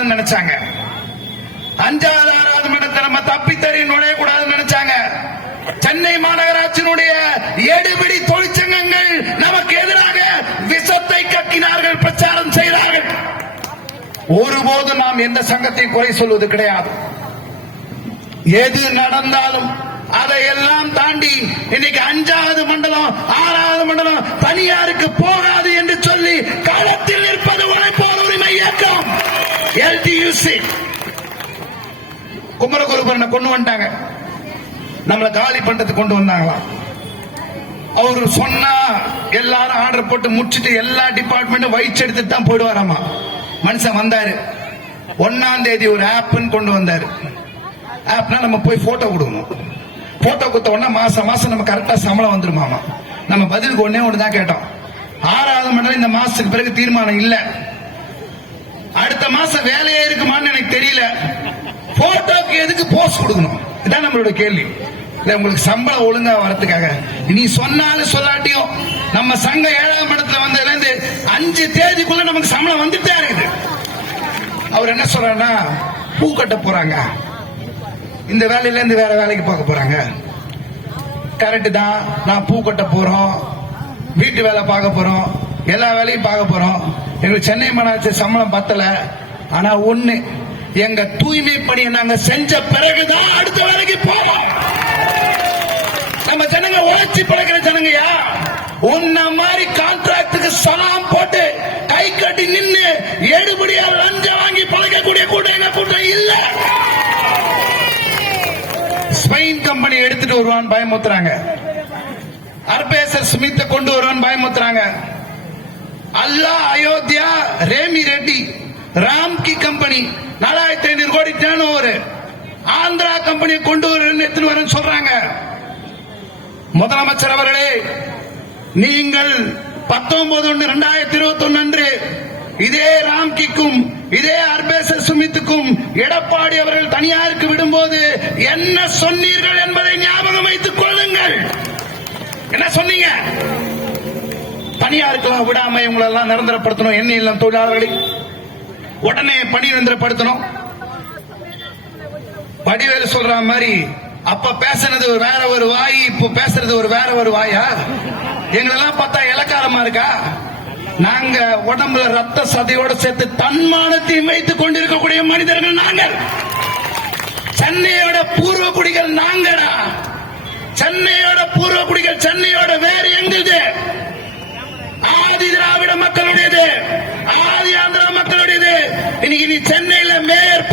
கூடாதுன்னு நினைச்சாங்க. அஞ்சாவது ஆறாவது மடத்தை நம்ம தப்பித்தறி நுழையக்கூடாதுன்னு நினைச்சாங்க. சென்னை மாநகராட்சியினுடைய எடுபிடி தொழிற்சங்கங்கள் நமக்கு எதிராக விஷத்தை கக்கினார்கள் பிரச்சாரம் செய்தார்கள். ஒருபோது நாம் எந்த சங்கத்தையும் குறை சொல்வது கிடையாது. எது நடந்தாலும் அதையெல்லாம் தாண்டி இன்னைக்கு அஞ்சாவது மண்டலம் ஆறாவது மண்டலம் தனியாருக்கு போகாது எல்டியூசி குமரகுருபரனை கொண்டு வந்துட்டாங்க. நம்மளை காலி பண்றதுக்கு கொண்டு வந்தாங்களாம் அவரு சொன்னா எல்லாரும் ஆர்டர் போட்டு முடிச்சுட்டு எல்லா டிபார்ட்மெண்ட்டும் வயிற்று எடுத்துட்டு தான் போயிடுவாராமா. மனுஷன் வந்தாரு. ஒன்னாம் தேதி ஒரு ஆப்னு கொண்டு வந்தாரு. ஆப்னா நம்ம போய் போட்டோ கொடுக்கணும். போட்டோ கொடுத்த உடனே மாசம் மாசம் நம்ம கரெக்டா சம்பளம் வந்துருமாமா. நம்ம பதிலுக்கு ஒன்னே ஒன்று தான் கேட்டோம். ஆறாவது மண்டலம் இந்த மாசத்துக்கு பிறகு தீர்மானம் இல்லை. அடுத்த மாசம் வேலையே இருக்குமான்னு போட்டோக்கு எதுக்கு போஸ்ட் கொடுக்கணும்? இதான் நம்மளோட கேள்வி. இல்ல உங்களுக்கு சம்பளம் ஒழுங்கா வரதுக்காக நீ சொன்னாலும் சொல்லாட்டியும் நம்ம சங்க ஏழாம் இடத்துல வந்ததுல இருந்து அஞ்சு தேதிக்குள்ள நமக்கு சம்பளம் வந்துட்டே இருக்குது. அவர் என்ன சொல்றாருன்னா பூ கட்ட போறாங்க. இந்த வேலையில இருந்து வேற வேலைக்கு பார்க்க போறாங்க. கரெக்ட் தான். நான் பூ கட்ட போறோம். வீட்டு வேலை பார்க்க போறோம். எல்லா வேலையும் பார்க்க போறோம். எங்களுக்கு சென்னை மாநாட்டு சம்பளம் பத்தல. ஆனா ஒண்ணு எங்க தூய்மை பணியை நாங்க செஞ்ச பிறகுதான் அடுத்த வேலைக்கு போவோம். நம்ம ஜனங்க உழைச்சி பழக்கிற ஜனங்கயா? உன்ன மாதிரி கான்ட்ராக்டுக்கு சலாம் போட்டு கை கட்டி நின்னு எடுபடியா லஞ்ச வாங்கி பழக்கக்கூடிய கூட்டம் என்ன கூட்டம் இல்ல. ஸ்பெயின் கம்பெனி எடுத்துட்டு வருவான் பயமுத்துறாங்க அர்பேசர் ஸ்மித்த கொண்டு வருவான் பயமுத்துறாங்க அல்லா அயோத்தியா ரேமி ரெட்டி ராம்கி கம்பெனி நல்ல ஐநூறு ஒரு ஆந்திரா கம்பெனியை கொண்டு வரேன்னு எடுத்துட்டு வரேன்னு சொல்றாங்க. முதலமைச்சர் அவர்களே நீங்கள் பத்தொன்பது ஒன்று இரண்டாயிரத்தி இருபத்தி ஒன்று அன்று இதே ராம்கிக்கும் இதே அர்பேசர் சுமித்துக்கும் எடப்பாடி அவர்கள் தனியாருக்கு விடும்போது என்ன சொன்னீர்கள் என்பதை ஞாபகம் வைத்துக் கொள்ளுங்கள். என்ன சொன்னீங்க? தனியாருக்கெல்லாம் விடாம இவங்களெல்லாம் நிரந்தரப்படுத்தணும். எண்ணெய் இல்லம் தொழிலாளர்களை உடனே பணி நிரந்தரப்படுத்தணும். வடிவேலு சொல்ற மாதிரி அப்ப பேசுனது வேற ஒரு வாய் இப்ப பேசுறது ஒரு வேற ஒரு வாயா? எங்களெல்லாம் பார்த்தா இலக்காரமா இருக்கா? நாங்க உடம்புல ரத்த சதையோட சேர்த்து தன்மானத்தையும் வைத்துக் கொண்டிருக்கக்கூடிய மனிதர்கள் நாங்கள். சென்னையோட பூர்வ குடிகள் நாங்கடா. சென்னையோட பூர்வ குடிகள் சென்னையோட வேறு எங்குது ஆதி திராவிட மக்களுடையது. ஆதி ஆந்திரா மக்களுடையது. இன்னைக்கு நீ சென்னையில மேயர்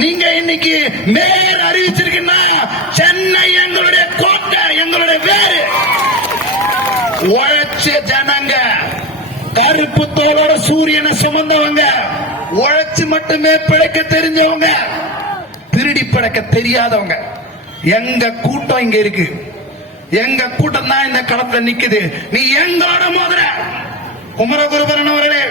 நீங்க இன்னைக்கு மேயர் அறிவிச்சிருக்கீங்கன்னா சென்னை எங்களுடைய கோட்டை எங்களுடைய வேறு. உழைச்ச ஜனங்க கருப்பு தோளோட சூரியனை சுமந்தவங்க உழைச்சு மட்டுமே பிழைக்க தெரிஞ்சவங்க திருடி பிழைக்க தெரியாதவங்க. எங்க கூட்டம் இங்க இருக்கு. எங்க கூட்டம் தான் இந்த களத்துல நிக்குது. நீ எங்களோட மோதிர குமரகுருபரன் அவர்களே